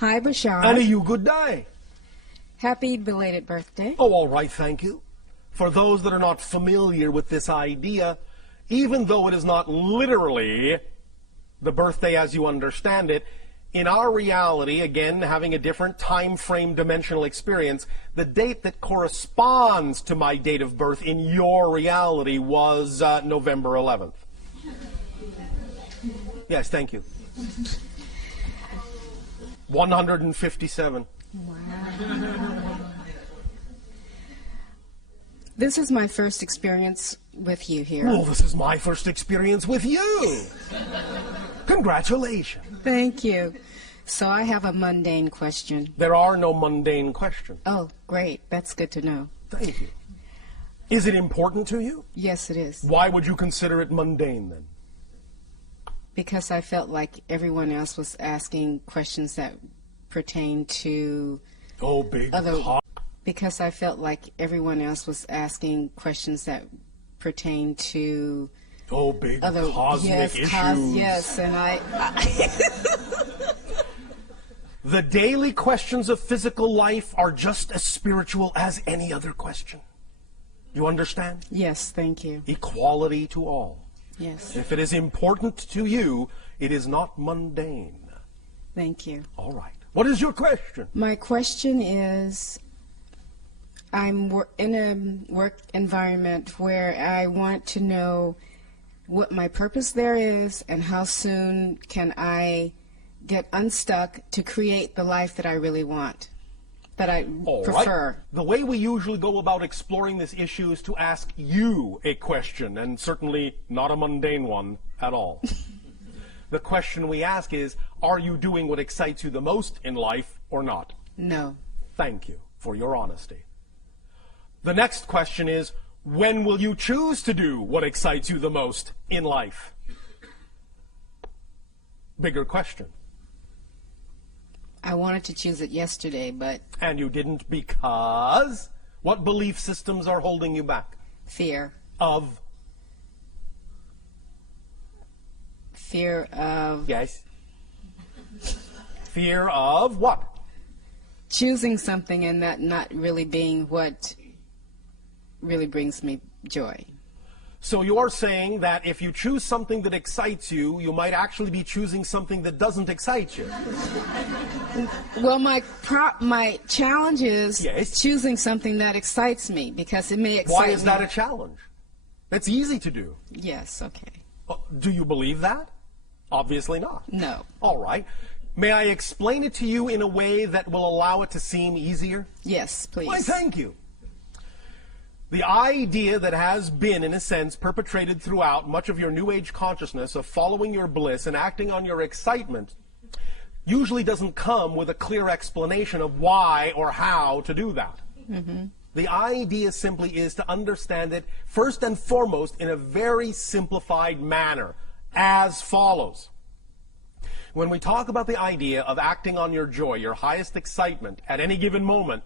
Hi, Bashar. And you good day. Happy belated birthday. Oh, all right, thank you. For those that are not familiar with this idea, even though it is not literally the birthday as you understand it, in our reality, again, having a different time frame dimensional experience, the date that corresponds to my date of birth in your reality was November 11th. Yes, thank you. 157. Wow. This is my first experience with you here. Well, this is my first experience with you. Congratulations. Thank you. So I have a mundane question. There are no mundane questions. Oh, great. That's good to know. Thank you. Is it important to you? Yes, it is. Why would you consider it mundane then? Because I felt like everyone else was asking questions that pertain to other. Because I felt like everyone else was asking questions that pertain to other cosmic issues. Yes, and I The daily questions of physical life are just as spiritual as any other question. You understand? Yes, thank you. Equality to all. Yes. If it is important to you, it is not mundane. Thank you. All right. What is your question? My question is, I'm in a work environment where I want to know what my purpose there is and how soon can I get unstuck to create the life that I really want, that I prefer. Right. The way we usually go about exploring this issue is to ask you a question, and certainly not a mundane one at all. The question we ask is, are you doing what excites you the most in life or not? No. Thank you for your honesty. The next question is, when will you choose to do what excites you the most in life? Bigger question. I wanted to choose it yesterday, but... And you didn't because? What belief systems are holding you back? Fear. Of? Fear of... Yes. Fear of what? Choosing something and that not really being what really brings me joy. So you're saying that if you choose something that excites you, you might actually be choosing something that doesn't excite you. Well, my challenge is Yes. choosing something that excites me, because it may excite Why is me. that a challenge? That's easy to do. Yes, okay. Do you believe that? Obviously not. No. All right. May I explain it to you in a way that will allow it to seem easier? Yes, please. Why, thank you. The idea that has been, in a sense, perpetrated throughout much of your New Age consciousness of following your bliss and acting on your excitement usually doesn't come with a clear explanation of why or how to do that. Mm-hmm. The idea simply is to understand it first and foremost in a very simplified manner, as follows. When we talk about the idea of acting on your joy, your highest excitement at any given moment,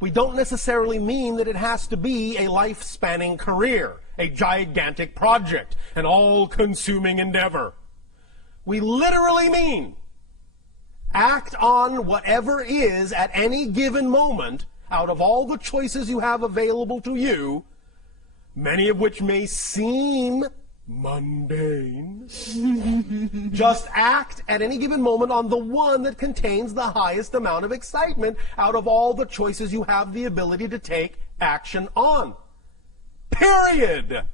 we don't necessarily mean that it has to be a life-spanning career, a gigantic project, an all-consuming endeavor. We literally mean act on whatever is at any given moment out of all the choices you have available to you, many of which may seem mundane. Just act at any given moment on the one that contains the highest amount of excitement out of all the choices you have the ability to take action on. Period.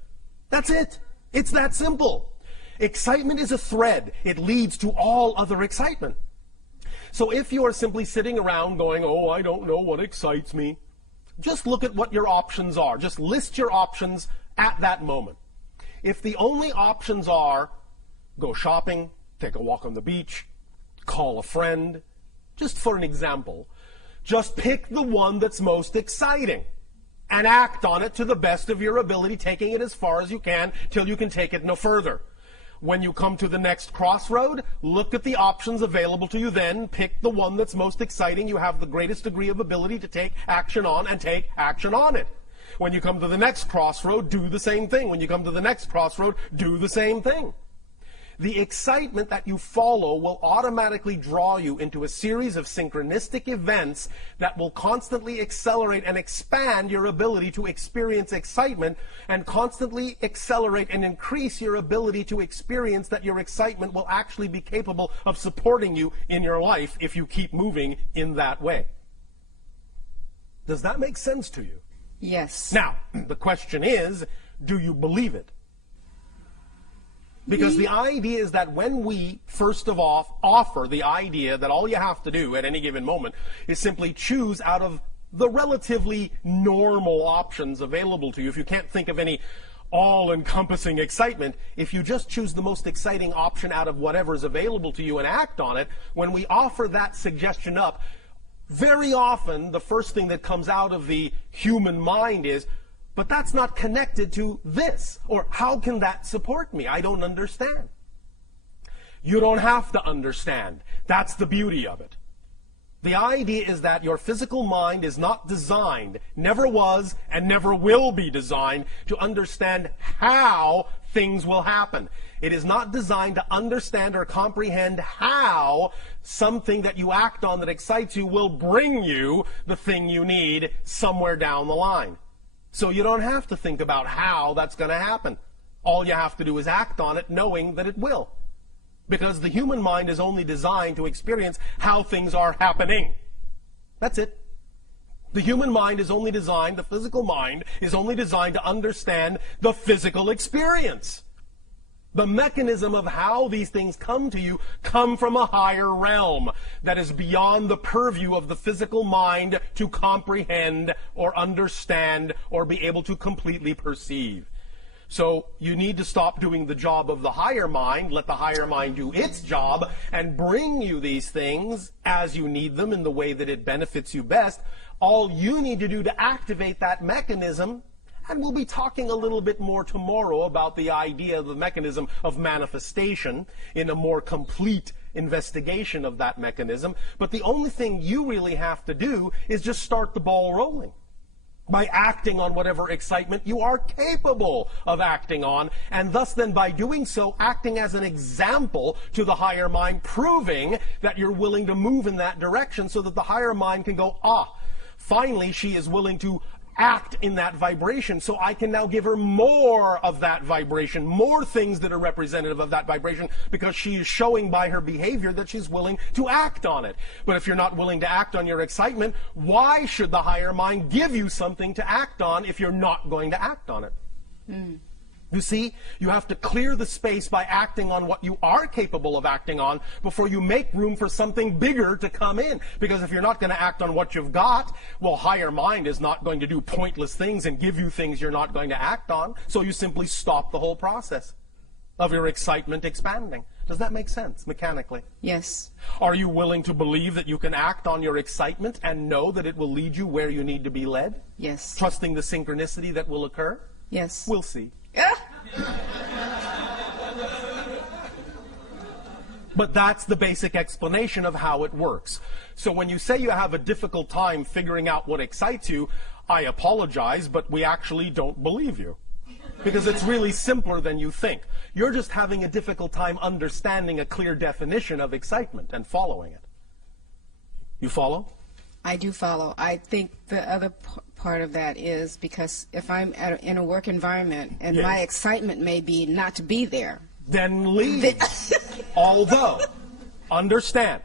That's it. It's that simple. Excitement is a thread. It leads to all other excitement. So if you are simply sitting around going, oh, I don't know what excites me, just look at what your options are. Just list your options at that moment. If the only options are go shopping, take a walk on the beach, call a friend, just for an example, just pick the one that's most exciting and act on it to the best of your ability, taking it as far as you can till you can take it no further. When you come to the next crossroad, look at the options available to you then, pick the one that's most exciting, you have the greatest degree of ability to take action on, and take action on it. When you come to the next crossroad, do the same thing. When you come to the next crossroad, do the same thing. the excitement that you follow will automatically draw you into a series of synchronistic events that will constantly accelerate and expand your ability to experience excitement, and constantly accelerate and increase your ability to experience that your excitement will actually be capable of supporting you in your life if you keep moving in that way. Does that make sense to you? Yes. Now, the question is, do you believe it? Because the idea is that when we, first of all, offer the idea that all you have to do at any given moment is simply choose out of the relatively normal options available to you. If you can't think of any all-encompassing excitement, if you just choose the most exciting option out of whatever is available to you and act on it, when we offer that suggestion up, very often the first thing that comes out of the human mind is, but that's not connected to this, or how can that support me? I don't understand. You don't have to understand. That's the beauty of it. The idea is that your physical mind is not designed, never was, and never will be designed to understand how things will happen. It is not designed to understand or comprehend how something that you act on that excites you will bring you the thing you need somewhere down the line. So you don't have to think about how that's going to happen. All you have to do is act on it knowing that it will. Because the human mind is only designed to experience how things are happening. That's it. The human mind is only designed, the physical mind is only designed to understand the physical experience. The mechanism of how these things come to you come from a higher realm that is beyond the purview of the physical mind to comprehend or understand or be able to completely perceive. So you need to stop doing the job of the higher mind, let the higher mind do its job, and bring you these things as you need them in the way that it benefits you best. All you need to do to activate that mechanism, and we'll be talking a little bit more tomorrow about the idea of the mechanism of manifestation in a more complete investigation of that mechanism, but the only thing you really have to do is just start the ball rolling by acting on whatever excitement you are capable of acting on, and thus then by doing so, acting as an example to the higher mind, proving that you're willing to move in that direction so that the higher mind can go, finally she is willing to act in that vibration, so I can now give her more of that vibration, more things that are representative of that vibration, because she is showing by her behavior that she's willing to act on it. But if you're not willing to act on your excitement, why should the higher mind give you something to act on if you're not going to act on it? You see, you have to clear the space by acting on what you are capable of acting on before you make room for something bigger to come in. Because if you're not going to act on what you've got, well, higher mind is not going to do pointless things and give you things you're not going to act on. So you simply stop the whole process of your excitement expanding. Does that make sense mechanically? Yes. Are you willing to believe that you can act on your excitement and know that it will lead you where you need to be led? Yes. Trusting the synchronicity that will occur? Yes. We'll see. But that's the basic explanation of how it works. So when you say you have a difficult time figuring out what excites you, I apologize, but we actually don't believe you. Because it's really simpler than you think. You're just having a difficult time understanding a clear definition of excitement and following it. You follow? I do follow. I think the other part of that is because if I'm in a work environment and Yes. my excitement may be not to be there. Then leave. Although, understand,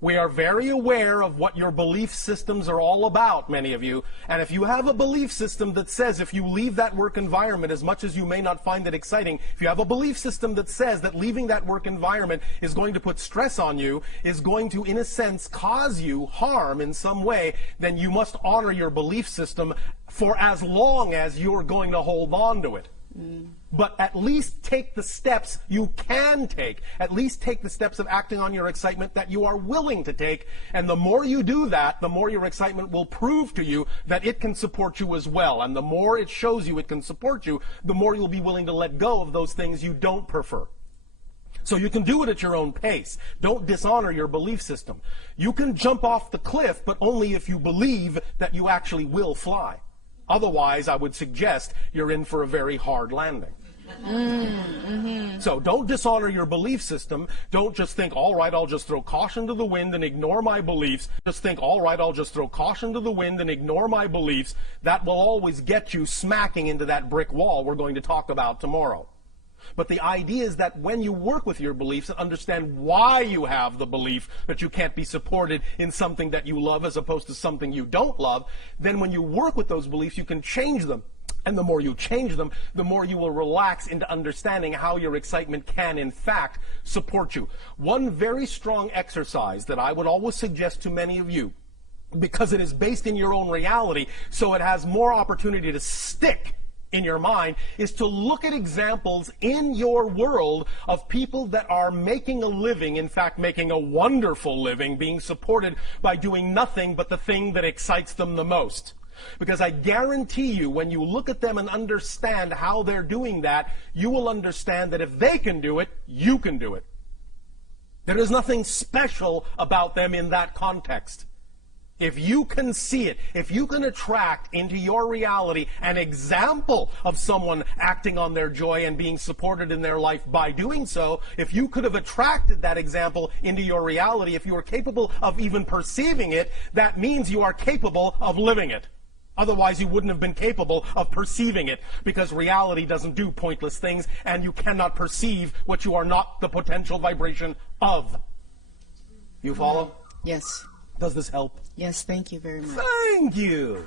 we are very aware of what your belief systems are all about, many of you. And if you have a belief system that says if you leave that work environment, as much as you may not find it exciting, if you have a belief system that says that leaving that work environment is going to put stress on you, is going to, in a sense, cause you harm in some way, then you must honor your belief system for as long as you're going to hold on to it. But at least take the steps you can take. At least take the steps of acting on your excitement that you are willing to take. And the more you do that, the more your excitement will prove to you that it can support you as well. And the more it shows you it can support you, the more you'll be willing to let go of those things you don't prefer. So you can do it at your own pace. Don't dishonor your belief system. You can jump off the cliff, but only if you believe that you actually will fly. Otherwise, I would suggest you're in for a very hard landing. So don't dishonor your belief system. Don't just think, all right, I'll just throw caution to the wind and ignore my beliefs. Just think, all right, I'll just throw caution to the wind and ignore my beliefs. That will always get you smacking into that brick wall we're going to talk about tomorrow. But the idea is that when you work with your beliefs and understand why you have the belief that you can't be supported in something that you love as opposed to something you don't love, then when you work with those beliefs, you can change them. And the more you change them, the more you will relax into understanding how your excitement can, in fact, support you. One very strong exercise that I would always suggest to many of you, because it is based in your own reality, so it has more opportunity to stick in your mind, is to look at examples in your world of people that are making a living, in fact, making a wonderful living, being supported by doing nothing but the thing that excites them the most. Because I guarantee you, when you look at them and understand how they're doing that, you will understand that if they can do it, you can do it. There is nothing special about them in that context. If you can see it, if you can attract into your reality an example of someone acting on their joy and being supported in their life by doing so, if you could have attracted that example into your reality, if you are capable of even perceiving it, that means you are capable of living it. Otherwise, you wouldn't have been capable of perceiving it, because reality doesn't do pointless things, and you cannot perceive what you are not the potential vibration of. You follow? Yes. Does this help? Yes, thank you very much. Thank you.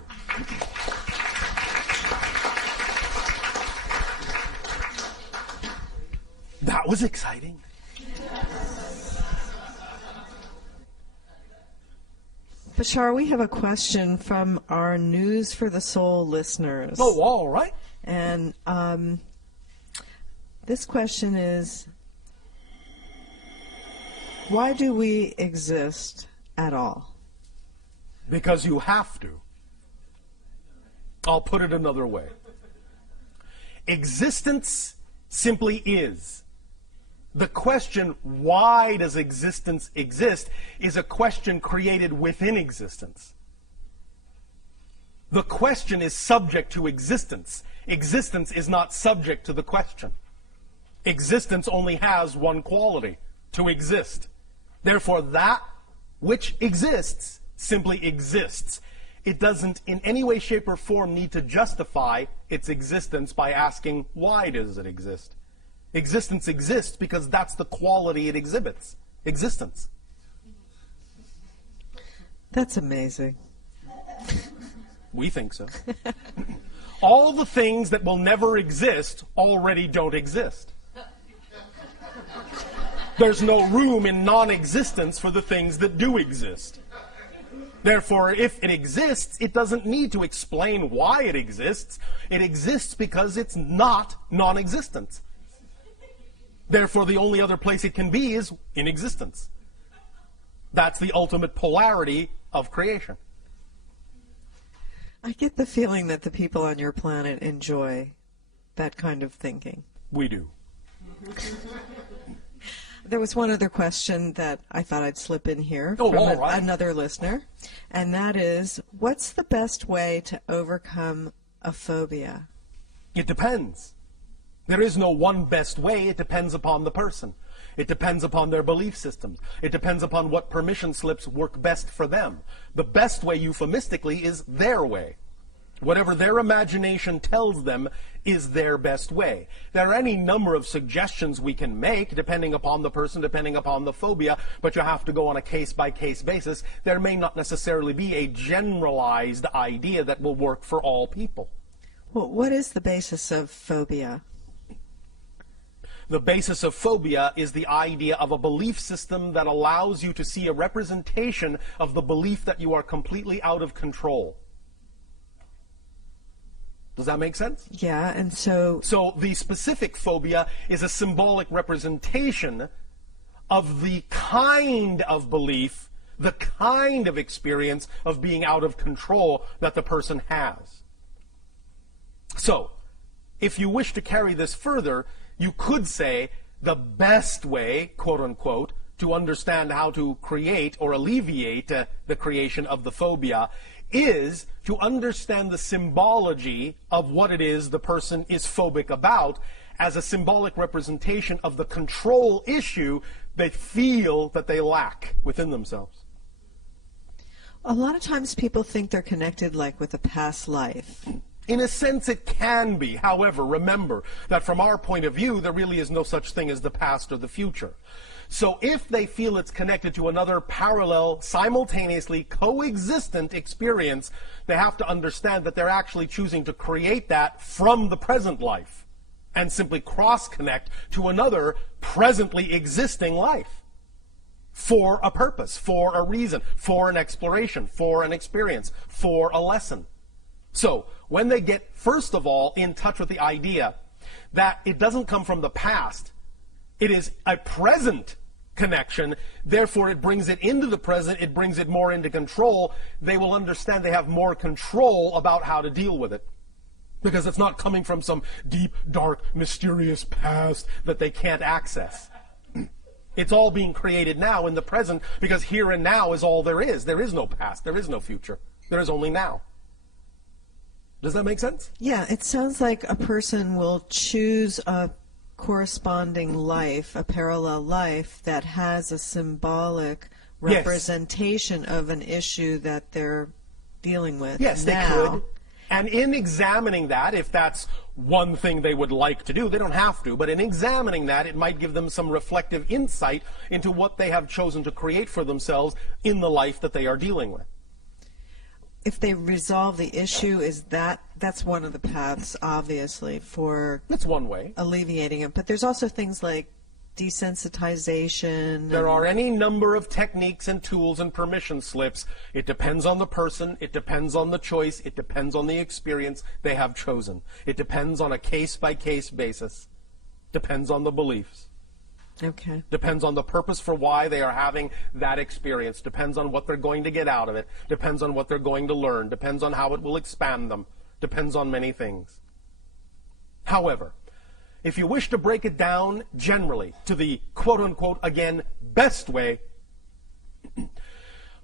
That was exciting. Bashar, we have a question from our News for the Soul listeners. Oh, all right. And this question is, why do we exist at all? Because you have to. I'll put it another way. Existence simply is. The question, why does existence exist, is a question created within existence. The question is subject to existence. Existence is not subject to the question. Existence only has one quality, to exist. Therefore, that which exists simply exists. It doesn't in any way, shape, or form need to justify its existence by asking, why does it exist? Existence exists because that's the quality it exhibits. Existence. That's amazing. We think so. All the things that will never exist already don't exist. There's no room in non-existence for the things that do exist. Therefore, if it exists, it doesn't need to explain why it exists. It exists because it's not non-existence. Therefore, the only other place it can be is in existence. That's the ultimate polarity of creation. I get the feeling that the people on your planet enjoy that kind of thinking. We do. There was one other question that I thought I'd slip in here Oh, from all right. another listener, and that is, what's the best way to overcome a phobia? It depends. There is no one best way. It depends upon the person. It depends upon their belief systems. It depends upon what permission slips work best for them. The best way, euphemistically, is their way. Whatever their imagination tells them is their best way. There are any number of suggestions we can make, depending upon the person, depending upon the phobia, but you have to go on a case-by-case basis. There may not necessarily be a generalized idea that will work for all people. Well, what is the basis of phobia? The basis of phobia is the idea of a belief system that allows you to see a representation of the belief that you are completely out of control. Does that make sense? Yeah, and so the specific phobia is a symbolic representation of the kind of belief, the kind of experience of being out of control that the person has. So, if you wish to carry this further, you could say the best way, quote unquote, to understand how to create or alleviate the creation of the phobia is to understand the symbology of what it is the person is phobic about as a symbolic representation of the control issue they feel that they lack within themselves. A lot of times people think they're connected like with a past life. In a sense, it can be. However, remember that from our point of view, there really is no such thing as the past or the future. So if they feel it's connected to another parallel, simultaneously coexistent experience, they have to understand that they're actually choosing to create that from the present life and simply cross-connect to another presently existing life for a purpose, for a reason, for an exploration, for an experience, for a lesson. So when they get, first of all, in touch with the idea that it doesn't come from the past, it is a present connection, therefore it brings it into the present, it brings it more into control, they will understand they have more control about how to deal with it. Because it's not coming from some deep, dark, mysterious past that they can't access. It's all being created now in the present, because here and now is all there is. There is no past, there is no future. There is only now. Does that make sense? Yeah, it sounds like a person will choose a corresponding life, a parallel life that has a symbolic representation of an issue that they're dealing with. Yes, now. they could. And in examining that, if that's one thing they would like to do, they don't have to, but in examining that, it might give them some reflective insight into what they have chosen to create for themselves in the life that they are dealing with. If they resolve the issue, that's one of the paths, obviously, for That's one way. alleviating it. But there's also things like desensitization. There are any number of techniques and tools and permission slips. It depends on the person. It depends on the choice. It depends on the experience they have chosen. It depends on a case-by-case basis. Depends on the beliefs. Okay. Depends on the purpose for why they are having that experience. Depends on what they're going to get out of it. Depends on what they're going to learn. Depends on how it will expand them. Depends on many things. However, if you wish to break it down generally to the quote-unquote, again, best way,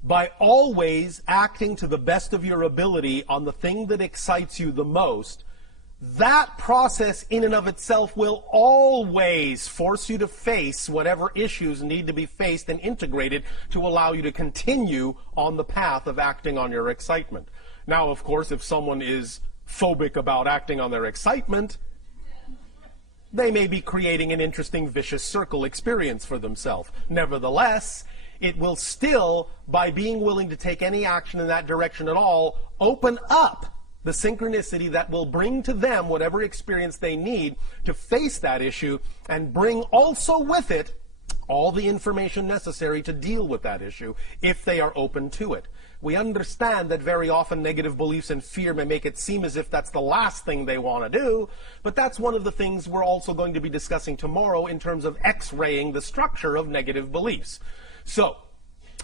by always acting to the best of your ability on the thing that excites you the most, that process in and of itself will always force you to face whatever issues need to be faced and integrated to allow you to continue on the path of acting on your excitement. Now, of course, if someone is phobic about acting on their excitement, they may be creating an interesting vicious circle experience for themselves. Nevertheless, it will still, by being willing to take any action in that direction at all, open up the synchronicity that will bring to them whatever experience they need to face that issue and bring also with it all the information necessary to deal with that issue if they are open to it. We understand that very often negative beliefs and fear may make it seem as if that's the last thing they want to do, but that's one of the things we're also going to be discussing tomorrow in terms of X-raying the structure of negative beliefs. So,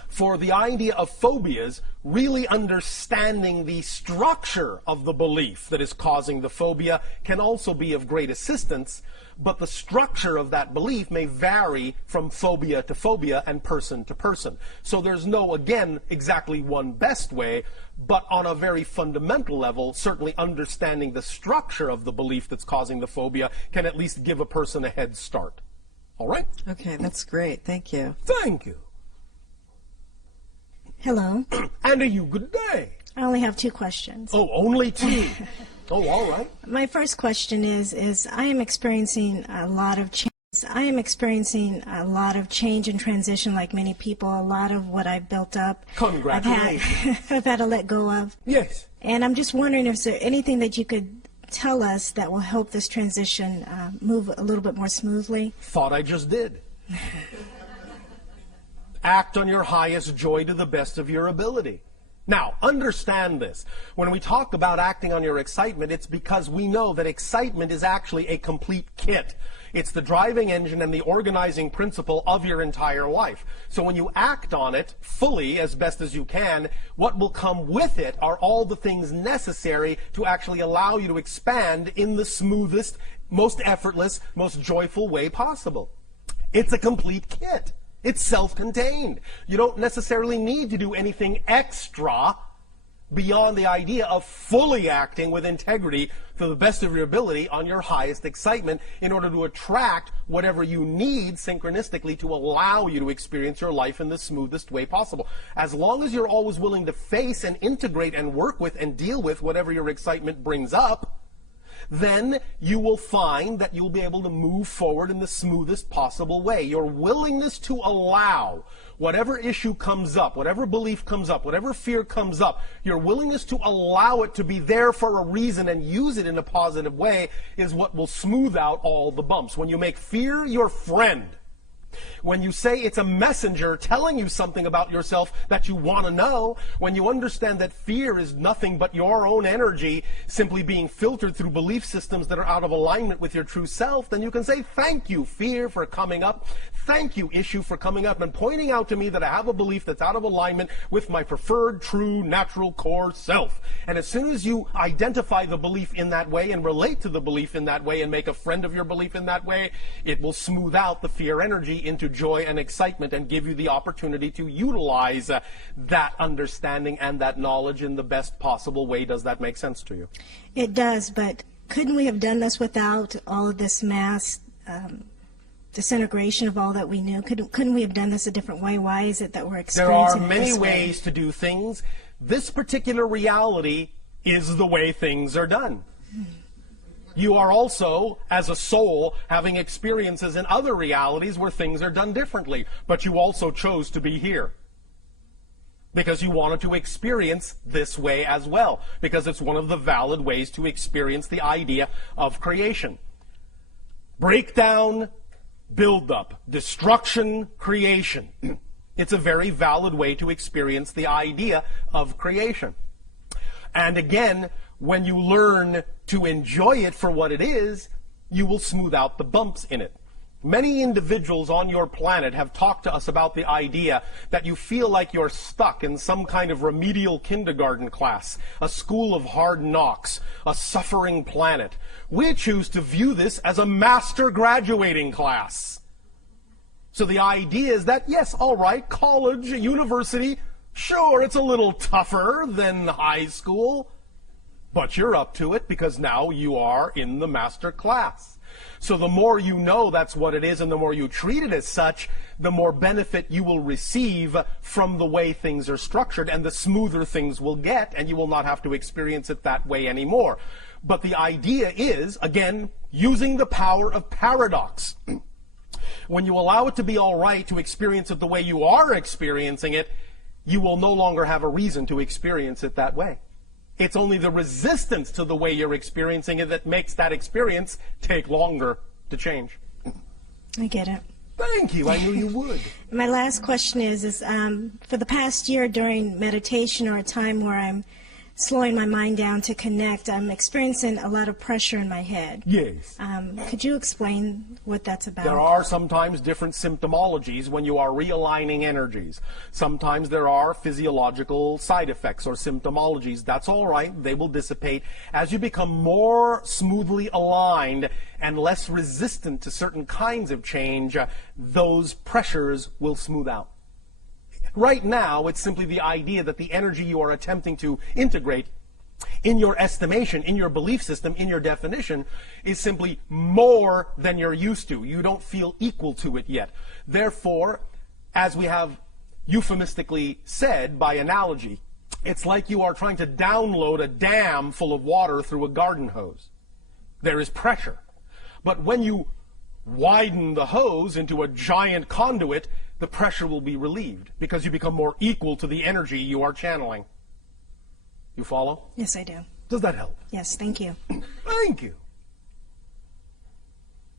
for the idea of phobias, really understanding the structure of the belief that is causing the phobia can also be of great assistance, but the structure of that belief may vary from phobia to phobia and person to person. So there's no, again, exactly one best way, but on a very fundamental level, certainly understanding the structure of the belief that's causing the phobia can at least give a person a head start. All right? Okay, that's great. Thank you. Thank you. Hello. And a good day. I only have 2 questions. Oh, only 2. Oh, all right. My first question is I am experiencing a lot of change. I am experiencing a lot of change and transition like many people. A lot of what I've built up, Congratulations. I've had to let go of. Yes. And I'm just wondering if there anything that you could tell us that will help this transition move a little bit more smoothly. Thought I just did. Act on your highest joy to the best of your ability. Now, understand this. When we talk about acting on your excitement, it's because we know that excitement is actually a complete kit. It's the driving engine and the organizing principle of your entire life. So when you act on it fully, as best as you can, what will come with it are all the things necessary to actually allow you to expand in the smoothest, most effortless, most joyful way possible. It's a complete kit. It's self-contained. You don't necessarily need to do anything extra beyond the idea of fully acting with integrity to the best of your ability on your highest excitement in order to attract whatever you need synchronistically to allow you to experience your life in the smoothest way possible. As long as you're always willing to face and integrate and work with and deal with whatever your excitement brings up, then you will find that you'll be able to move forward in the smoothest possible way. Your willingness to allow whatever issue comes up, whatever belief comes up, whatever fear comes up, your willingness to allow it to be there for a reason and use it in a positive way is what will smooth out all the bumps. When you make fear your friend, when you say it's a messenger telling you something about yourself that you want to know, when you understand that fear is nothing but your own energy simply being filtered through belief systems that are out of alignment with your true self, then you can say, thank you, fear, for coming up. Thank you, issue, for coming up and pointing out to me that I have a belief that's out of alignment with my preferred, true, natural core self. And as soon as you identify the belief in that way and relate to the belief in that way and make a friend of your belief in that way, it will smooth out the fear energy into joy and excitement and give you the opportunity to utilize that understanding and that knowledge in the best possible way. Does that make sense to you? It does, but couldn't we have done this without all of this mass disintegration of all that we knew? Couldn't we have done this a different way? Why is it that we're experiencing it this way? There are many ways to do things. This particular reality is the way things are done. You are also, as a soul, having experiences in other realities where things are done differently. But you also chose to be here because you wanted to experience this way as well, because it's one of the valid ways to experience the idea of creation. Breakdown, build-up, destruction, creation. It's a very valid way to experience the idea of creation. And again, when you learn to enjoy it for what it is, you will smooth out the bumps in it. Many individuals on your planet have talked to us about the idea that you feel like you're stuck in some kind of remedial kindergarten class, a school of hard knocks, a suffering planet. We choose to view this as a master graduating class. So the idea is that, yes, all right, college, university, sure, it's a little tougher than high school, but you're up to it because now you are in the master class. So the more you know that's what it is and the more you treat it as such, the more benefit you will receive from the way things are structured and the smoother things will get, and you will not have to experience it that way anymore. But the idea is, again, using the power of paradox. When you allow it to be all right to experience it the way you are experiencing it, you will no longer have a reason to experience it that way. It's only the resistance to the way you're experiencing it that makes that experience take longer to change. I get it. Thank you. I knew you would. My last question is for the past year during meditation or a time where I'm slowing my mind down to connect, I'm experiencing a lot of pressure in my head. Yes. Could you explain what that's about? There are sometimes different symptomologies when you are realigning energies. Sometimes there are physiological side effects or symptomologies. That's all right. They will dissipate. As you become more smoothly aligned and less resistant to certain kinds of change, those pressures will smooth out. Right now, it's simply the idea that the energy you are attempting to integrate in your estimation, in your belief system, in your definition, is simply more than you're used to. You don't feel equal to it yet. Therefore, as we have euphemistically said by analogy, it's like you are trying to download a dam full of water through a garden hose. There is pressure. But when you widen the hose into a giant conduit, the pressure will be relieved because you become more equal to the energy you are channeling. You follow? Yes, I do. Does that help? Yes, thank you. Thank you.